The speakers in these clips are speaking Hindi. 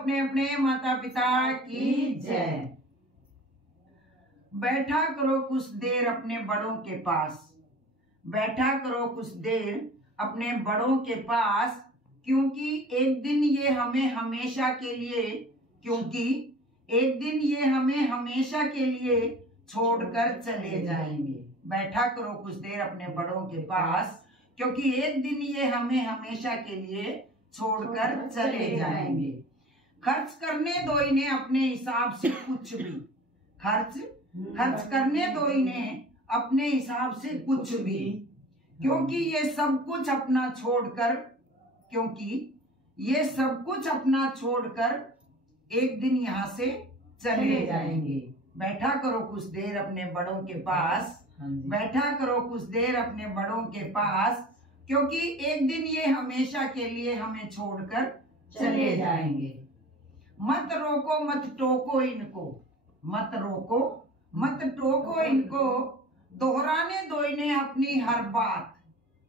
अपने अपने माता पिता की जय। बैठा करो कुछ देर अपने बड़ों के पास, बैठा करो कुछ देर अपने बड़ों के पास, क्योंकि एक दिन ये हमें हमेशा के लिए, क्योंकि एक दिन ये हमें हमेशा के लिए छोड़कर चले जाएंगे। बैठा करो कुछ देर अपने बड़ों के पास, क्योंकि एक दिन ये हमें हमेशा के लिए छोड़कर चले जाएंगे। खर्च करने दो इन्हें अपने हिसाब से कुछ भी, खर्च करने दो इन्हें अपने हिसाब से कुछ भी, क्योंकि ये सब कुछ अपना छोड़कर, क्योंकि ये सब कुछ अपना छोड़कर एक दिन यहाँ से चले जाएंगे। बैठा करो कुछ देर अपने बड़ों के पास, बैठा करो कुछ देर अपने बड़ों के पास, क्योंकि एक दिन ये हमेशा के लिए हमें छोड़कर चले जाएंगे। मत रोको मत टोको इनको, मत रोको मत टोको इनको, दोहराने दो इन्हें अपनी हर बात,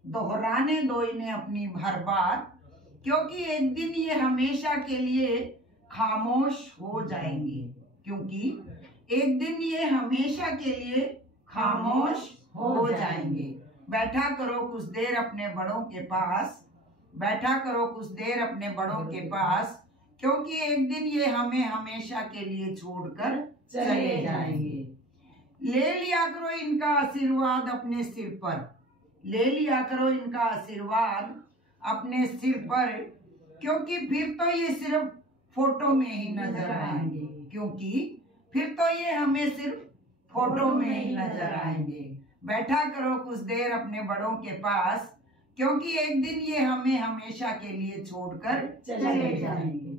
दोहराने दो इन्हें अपनी हर बात, क्योंकि एक दिन ये हमेशा के लिए खामोश हो जाएंगे, क्योंकि एक दिन ये हमेशा के लिए खामोश हो जाएंगे। बैठा करो कुछ देर अपने बड़ों के पास, बैठा करो कुछ देर अपने बड़ों के पास, क्योंकि एक दिन ये हमें हमेशा के लिए छोड़कर चले जाएंगे। ले लिया करो इनका आशीर्वाद अपने सिर पर, ले लिया करो इनका आशीर्वाद अपने सिर पर, क्योंकि फिर तो ये सिर्फ फोटो में ही नजर आएंगे, क्योंकि फिर तो ये हमें सिर्फ फोटो में ही नजर आएंगे। बैठा करो कुछ देर अपने बड़ों के पास, क्योंकि एक दिन ये हमें हमेशा के लिए छोड़कर चले जाएंगे।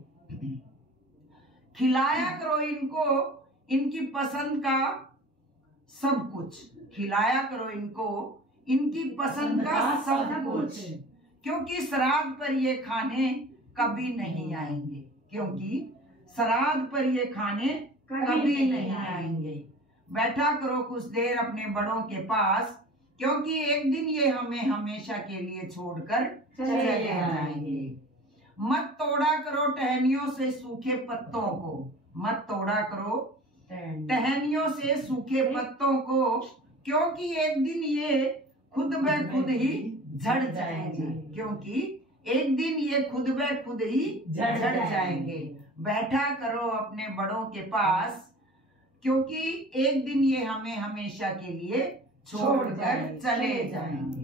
खिलाया करो इनको इनकी पसंद का सब कुछ, खिलाया करो इनको इनकी पसंद का सब कुछ, क्योंकि श्राद्ध पर ये खाने कभी नहीं आएंगे, क्योंकि श्राद्ध पर ये खाने कभी नहीं आएंगे। बैठा करो कुछ देर अपने बड़ों के पास, क्योंकि एक दिन ये हमें हमेशा के लिए छोड़कर चले जाएंगे। मत तोड़ा करो टहनियों से सूखे पत्तों को, मत तोड़ा करो टहनियों से सूखे पत्तों को, क्योंकि एक दिन ये खुद ब खुद ही झड़ जाएंगे, क्योंकि एक दिन ये खुद ब खुद ही झड़ जाएंगे। बैठा करो अपने बड़ों के पास, क्योंकि एक दिन ये हमें हमेशा के लिए छोड़कर चले जाएंगे।